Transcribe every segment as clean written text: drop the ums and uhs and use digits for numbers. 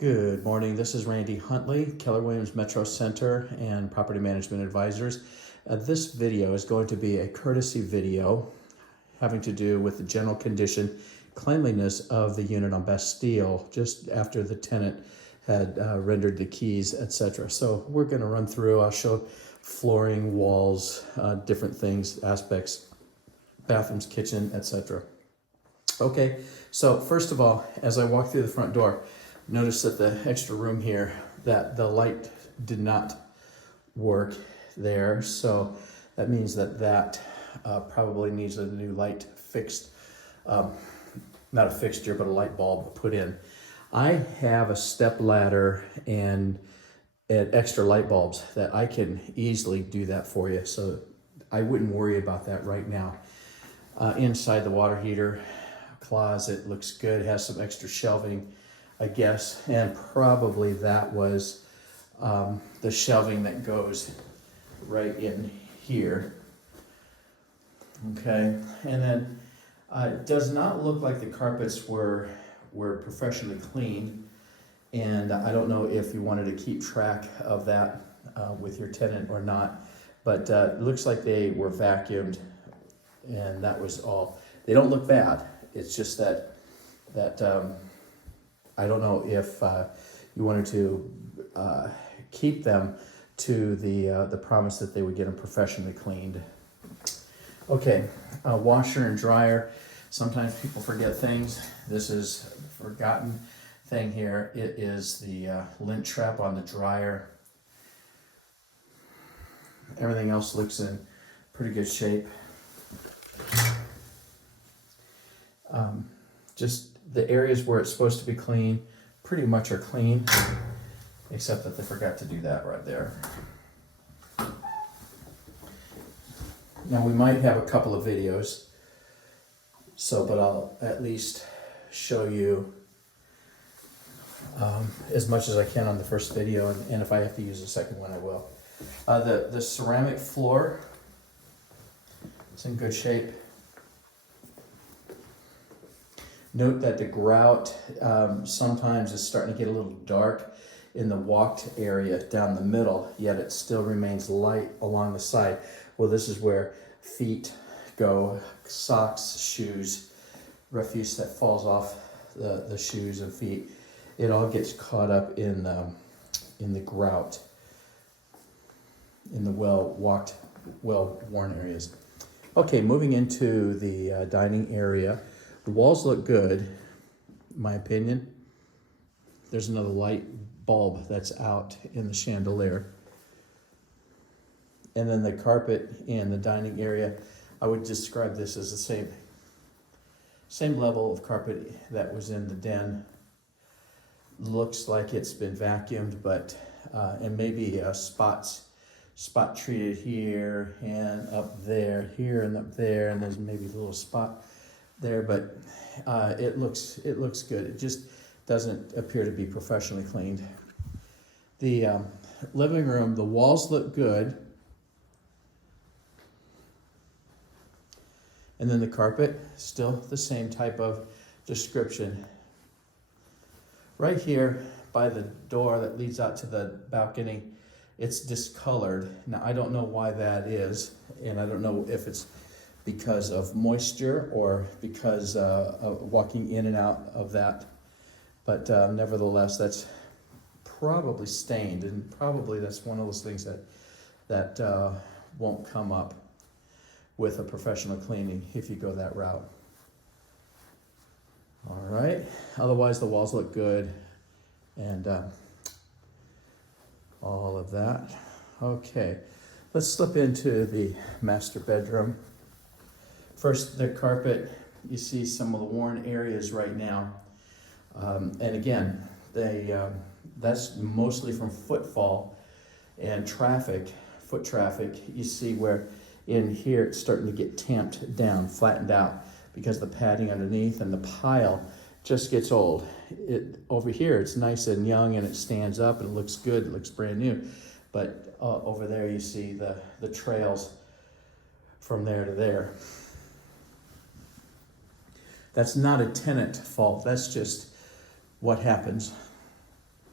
Good morning. This is Randy Huntley, Keller Williams Metro Center and Property Management Advisors. This video is going to be a courtesy video having to do with the general condition, cleanliness of the unit on Bastille just after the tenant had rendered the keys, etc. So we're going to run through. I'll show flooring, walls, different things, aspects, bathrooms, kitchen, etc. Okay, so first of all, as I walk through the front door, notice that the extra room here, that the light did not work there. So that means that probably needs a new light fixed, not a fixture, but a light bulb put in. I have a step ladder and extra light bulbs that I can easily do that for you. So I wouldn't worry about that right now. Inside the water heater closet looks good, has some extra shelving, I guess, and probably that was the shelving that goes right in here. Okay, and then it does not look like the carpets were professionally cleaned, and I don't know if you wanted to keep track of that with your tenant or not, but it looks like they were vacuumed, and that was all. They don't look bad. It's just that I don't know if you wanted to keep them to the promise that they would get them professionally cleaned. Okay, washer and dryer. Sometimes people forget things. This is a forgotten thing here. It is the lint trap on the dryer. Everything else looks in pretty good shape. Just the areas where it's supposed to be clean pretty much are clean, except that they forgot to do that right there. Now we might have a couple of videos, but I'll at least show you as much as I can on the first video, and if I have to use a second one, I will. The ceramic floor, it's in good shape. Note that the grout sometimes is starting to get a little dark in the walked area down the middle, yet it still remains light along the side. Well, this is where feet go, socks, shoes, refuse that falls off the shoes and feet. It all gets caught up in the grout, in the well-worn areas. Okay, moving into the dining area. The walls look good, in my opinion. There's another light bulb that's out in the chandelier. And then the carpet in the dining area, I would describe this as the same level of carpet that was in the den. Looks like it's been vacuumed, but and maybe spot treated here and up there, here and up there, and there's maybe a little spot there, but it looks good. It just doesn't appear to be professionally cleaned. The living room, the walls look good, and then the carpet, still the same type of description. Right here by the door that leads out to the balcony, it's discolored. Now I don't know why that is, and I don't know if it's because of moisture or because of walking in and out of that. But nevertheless, that's probably stained, and probably that's one of those things that won't come up with a professional cleaning if you go that route. All right, otherwise the walls look good and all of that. Okay, let's slip into the master bedroom. First, the carpet, you see some of the worn areas right now. And again, that's mostly from footfall and foot traffic. You see where in here it's starting to get tamped down, flattened out, because the padding underneath and the pile just gets old. Over here, it's nice and young and it stands up and it looks good, it looks brand new. But over there you see the trails from there to there. That's not a tenant fault, that's just what happens.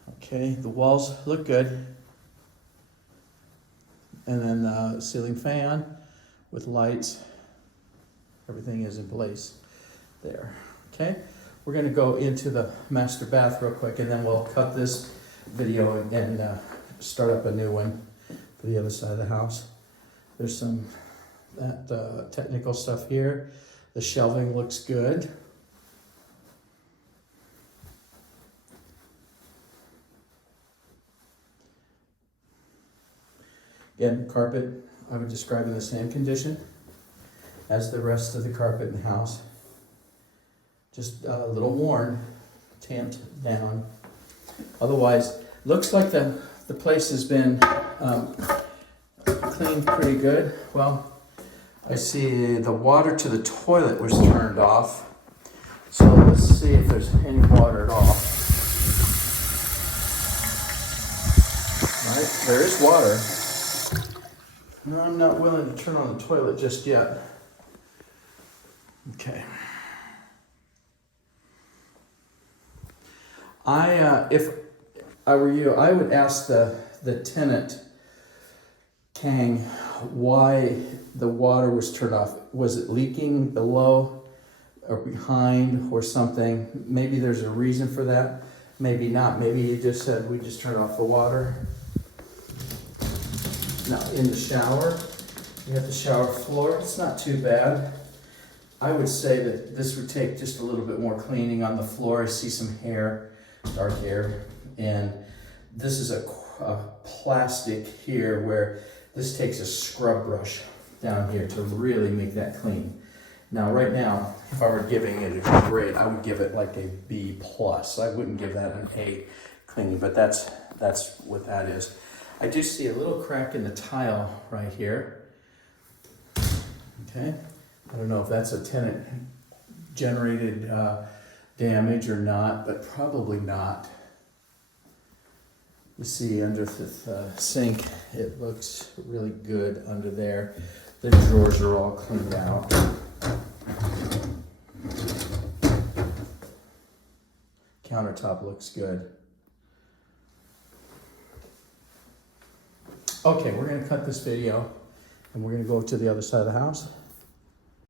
Okay, the walls look good. And then the ceiling fan with lights. Everything is in place there. Okay, we're gonna go into the master bath real quick, and then we'll cut this video and start up a new one for the other side of the house. There's some technical stuff here. The shelving looks good. Again, carpet, I would describe in the same condition as the rest of the carpet in the house. Just a little worn, tamped down. Otherwise, looks like the place has been cleaned pretty good. Well, I see the water to the toilet was turned off. So let's see if there's any water at all. All right, there is water. No, I'm not willing to turn on the toilet just yet. Okay. If I were you, I would ask the tenant, Kang, why the water was turned off. Was it leaking below or behind or something? Maybe there's a reason for that. Maybe not. Maybe you just said, we just turned off the water. Now, in the shower, you have the shower floor. It's not too bad. I would say that this would take just a little bit more cleaning on the floor. I see some hair, dark hair, and this is a plastic here where this takes a scrub brush down here to really make that clean. Now, right now, if I were giving it a grade, I would give it like a B+. I wouldn't give that an A cleaning, but that's what that is. I do see a little crack in the tile right here. Okay, I don't know if that's a tenant generated damage or not, but probably not. You see under the sink, it looks really good under there. The drawers are all cleaned out. Countertop looks good. Okay, we're gonna cut this video and we're gonna go to the other side of the house.